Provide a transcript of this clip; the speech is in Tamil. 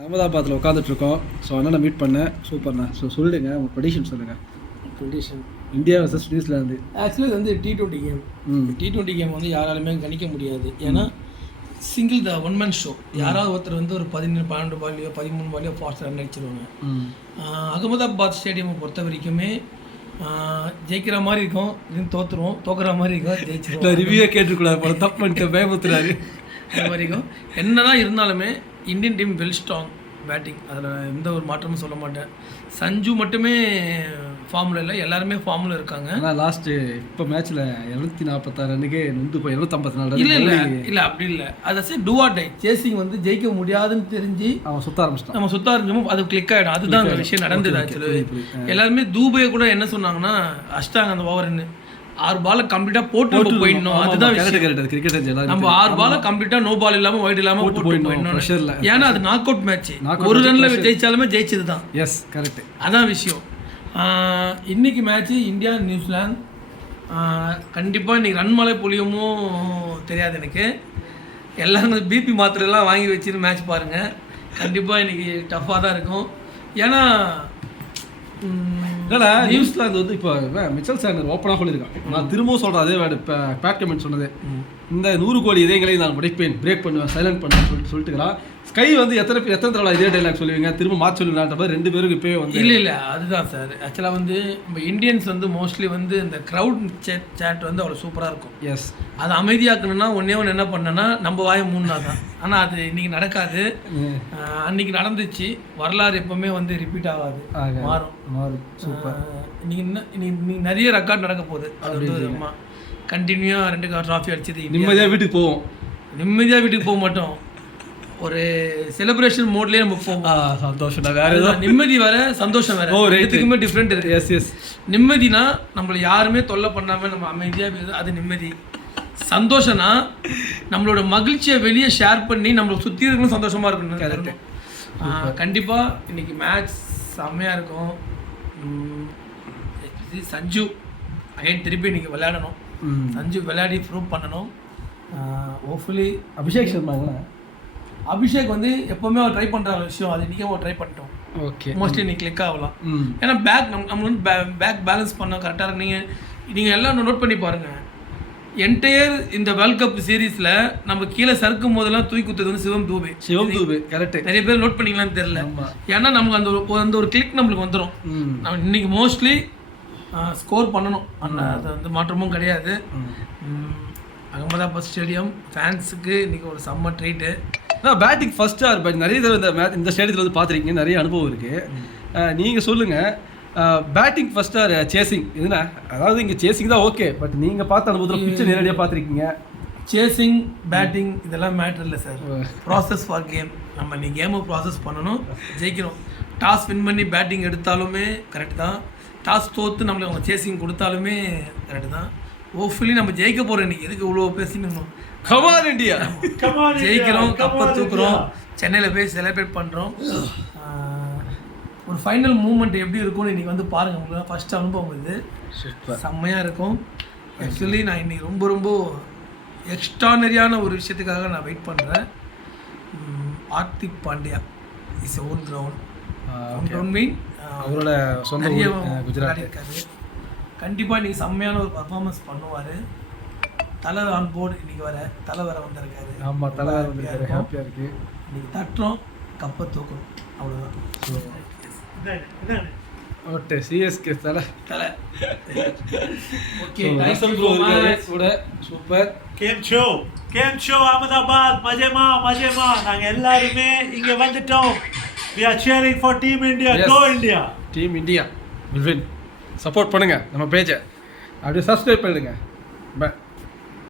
அகமதாபாத்தில் உட்காந்துட்ருக்கோம். ஸோ அண்ணனை மீட் பண்ணேன். சூப்பர்ண்ணா. ஸோ சொல்லுங்கள் உங்கள் ப்ரெடிக்ஷன் சொல்லுங்கள். Prediction India versus New Zealand. Actually இது வந்து T20 கேம். T20 கேம் வந்து யாராலுமே கணிக்க முடியாது. ஏன்னா single the one man show. யாராவது ஒருத்தர் வந்து ஒரு 12 பால்லையோ 13 பால்லையோ ஃபாஸ்ட் ரன் அடிச்சிருவாங்க. அகமதாபாத் ஸ்டேடியமை பொறுத்த வரைக்குமே ஜெயிக்கிற மாதிரி இருக்கும், இதுன்னு தோற்றுருவோம், தோக்குற மாதிரி இருக்கும், ஜெயிச்சிருவோம். ரிவ்யூவே கேட்டுக்கூடாது போல தப்பு பண்ணிட்டு பயமுத்துறாரு. அது மாதிரி இருக்கும். என்னதான் இருந்தாலுமே Indian team well strong batting, அதில் எந்த ஒரு மாற்றமும் சொல்ல மாட்டேன். சஞ்சு மட்டுமே ஃபார்மில் இல்லை, எல்லாருமே ஃபார்மில் இருக்காங்க. ஆனால் லாஸ்ட்டு இப்போ மேட்ச்சில் 246 ரன்னுக்கே நொந்து போய் 254 இல்லை இல்லை இல்லை அப்படி இல்லை. அதை டூ ஆர் டை சேசிங் வந்து ஜெயிக்க முடியாதுன்னு தெரிஞ்சு அவன் சுத்த ஆரம்பிச்சிட்டான். நம்ம சுத்த ஆரம்பிச்சோமோ அது கிளிக் ஆகிடும். அதுதான் அந்த விஷயம் நடந்தது. ஆக்சுவலி எல்லாருமே தூபையை கூட என்ன சொன்னாங்கன்னா அஷ்டாங்க அந்த ஓவர்னு 6 பாலை கம்ப்ளீட்டாக போட்டு போயிடணும். அதுதான் கிரிக்கெட் நம்ம 6 பாலை கம்ப்ளீட்டாக நோ பால் இல்லாமல் வைட் இல்லாமல் போட்டு போயிடணும். ஏன்னா அது நாக் அவுட் மேட்ச். ஒரு ரன்ல ஜெயிச்சாலுமே ஜெயிச்சது தான். Yes correct. அதான் விஷயம். இன்னைக்கு மேட்ச்சு இந்தியா நியூசிலாந்து. கண்டிப்பாக இன்றைக்கி ரன் மழை பொழியுமோ தெரியாது எனக்கு. எல்லாரும் பிபி மாத்திரைலாம் வாங்கி வச்சுன்னு மேட்ச் பாருங்கள். கண்டிப்பாக இன்றைக்கி டஃப்பாக தான் இருக்கும். ஏன்னா இல்லைடா நியூசிலாந்து வந்து இப்போ மிச்சல் சாண்டர் ஓப்பனாக சொல்லியிருக்கான். நான் திரும்பவும் சொல்கிறேன் அதே வேர்டு பேட் கமெண்ட் சொன்னது. இந்த 100 கோடி இதயங்களை நான் உடைப்பேன், பிரேக் பண்ணுவேன், சைலண்ட் பண்ணுவேன் சொல்லிட்டுக்கிறான். ஸ்கை வந்து எத்தனை தடவை இதே டைலாக் சொல்லுவீங்க, திரும்ப மாற்றி சொல்லுங்கன்ற மாதிரி 2 பேருக்கு இப்போயே வந்து இல்லை அதுதான் சார். ஆக்சுவலாக வந்து நம்ம இந்தியன்ஸ் வந்து மோஸ்ட்லி வந்து இந்த க்ரௌட் சேட் வந்து அவ்வளோ சூப்பராக இருக்கும். எஸ் அதை அமைதியாக்கணும்னா ஒன்றே என்ன பண்ணேன்னா நம்ம வாயை மூணா தான். ஆனால் அது இன்றைக்கி நடக்காது. அன்றைக்கி நடந்துச்சு. வரலாறு எப்போவுமே வந்து ரிப்பீட் ஆகாது, மாறும். சூப்பர். இன்னைக்கு நிறைய ரெக்கார்ட் நடக்க போகுது. அது வந்து கண்டினியூவாக 2 ட்ராஃபி அடிச்சது. நிம்மதியாக வீட்டுக்கு போவோம். நிம்மதியாக வீட்டுக்கு போக மாட்டோம். ஒரு செலிப்ரேஷன் மோட்லேயே நம்ம போவோம். சந்தோஷம் வேறு ஏதாவது நிம்மதி வேறு, சந்தோஷம் வேறு. ரெண்டுக்குமே டிஃப்ரெண்ட் இருக்குது. எஸ் நிம்மதினா நம்மளை யாருமே தொல்லை பண்ணாமல் நம்ம அமைதியாக, அது நிம்மதி. சந்தோஷம்னா நம்மளோட மகிழ்ச்சியை வெளியே ஷேர் பண்ணி நம்மளை சுற்றி இருக்கணும், சந்தோஷமாக இருக்கணும். கரெக்டு. கண்டிப்பாக இன்றைக்கி மேட்ச் செம்மையாக இருக்கும். சஞ்சு அகைன் திருப்பி இன்றைக்கி விளையாடணும். சஞ்சு விளையாடி ப்ரூவ் பண்ணணும். ஹோப்ஃபுல்லி அபிஷேக் சர்மாங்களா, அபிஷேக் வந்து எப்போவுமே அவர் ட்ரை பண்ணுற விஷயம், அது இன்றைக்கே அவர் ட்ரை பண்ணிட்டோம். ஓகே, மோஸ்ட்லி நீ கிளிக் ஆகலாம். ஏன்னா நம்ம வந்து பேக் பேலன்ஸ் பண்ண கரெக்டாக இருக்கு. நீங்கள் எல்லாம் நோட் பண்ணி பாருங்கள். என்டையர் இந்த வேர்ல்ட் கப் சீரீஸில் நம்ம கீழே சறுக்கும் போதெல்லாம் தூக்கி குத்துறது வந்து சிவம் தூபே. கரெக்ட். நிறைய பேர் நோட் பண்ணிக்கலான்னு தெரியல. ஏன்னா நமக்கு அந்த ஒரு கிளிக் நம்மளுக்கு வந்துடும். நம்ம இன்னைக்கு மோஸ்ட்லி ஸ்கோர் பண்ணணும். அது வந்து மாற்றமும் கிடையாது. அகமதாபாத் ஸ்டேடியம் ஃபேன்ஸுக்கு இன்றைக்கி ஒரு செம்ம treat. Batting first or but நிறைய தடவை இந்த ஸ்டேடியத்தில் வந்து பார்த்துருக்கீங்க, நிறைய அனுபவம் இருக்குது. நீங்கள் சொல்லுங்கள், பேட்டிங் ஃபர்ஸ்ட் ஆர் சேசிங் இதுனா? அதாவது இங்கே சேசிங் தான் ஓகே, பட் நீங்கள் பார்த்த அனுபவத்தில் பிச்சர் நேரடியாக பார்த்துருக்கீங்க. சேசிங் பேட்டிங் இதெல்லாம் மேட்ரு இல்லை சார். Process for game. நம்ம நீ கேமை ப்ராசஸ் பண்ணணும், ஜெயிக்கணும். டாஸ் வின் பண்ணி பேட்டிங் எடுத்தாலுமே கரெக்ட் தான். டாஸ் தோற்று நம்மளுக்கு அவங்க சேசிங் கொடுத்தாலுமே கரெக்டு தான். ஹோப்ஃபுல்லி நம்ம ஜெயிக்க போகிறோம். இன்றைக்கி எதுக்கு இவ்வளோ பேசினோம்? கமான் இந்தியா, ஜெயிக்கிறோம், கப்பை தூக்குறோம், சென்னையில் போய் செலிப்ரேட் பண்ணுறோம். ஒரு ஃபைனல் மூமெண்ட் எப்படி இருக்கும்னு இன்றைக்கி வந்து பாருங்கள். உங்களுக்கு ஃபஸ்ட்டு அனுபவம் இது செம்மையாக இருக்கும். ஆக்சுவலி நான் இன்றைக்கி ரொம்ப எக்ஸ்ட்ரானரியான ஒரு விஷயத்துக்காக நான் வெயிட் பண்ணுறேன். Hardik Pandya is own ground mean அவரோட சொந்த குஜராத் இருக்காரு. கண்டிப்பாக இன்றைக்கி செம்மையான ஒரு பர்ஃபார்மன்ஸ் பண்ணுவார். தலை ஆன் போர்டு இன்றைக்கி தலை வர வந்திருக்காரு. ஆமாம், தலை வர வந்திருக்காரு. ஹாப்பியாக இருக்குது. இன்றைக்கி தட்டுறோம், கப்பை தூக்கணும், அவ்வளோதான். ஓகே, சிஎஸ்கே தலை. Okay, super. Game show Ahmedabad மஜேமா நாங்கள் எல்லாருமே இங்கே வந்துட்டோம். We are cheering for Team India. Go India. Team India will win. Support பண்ணுங்கள் நம்ம பேஜை, அப்படியே சப்ஸ்கிரைப் பண்ணுங்கள். பை.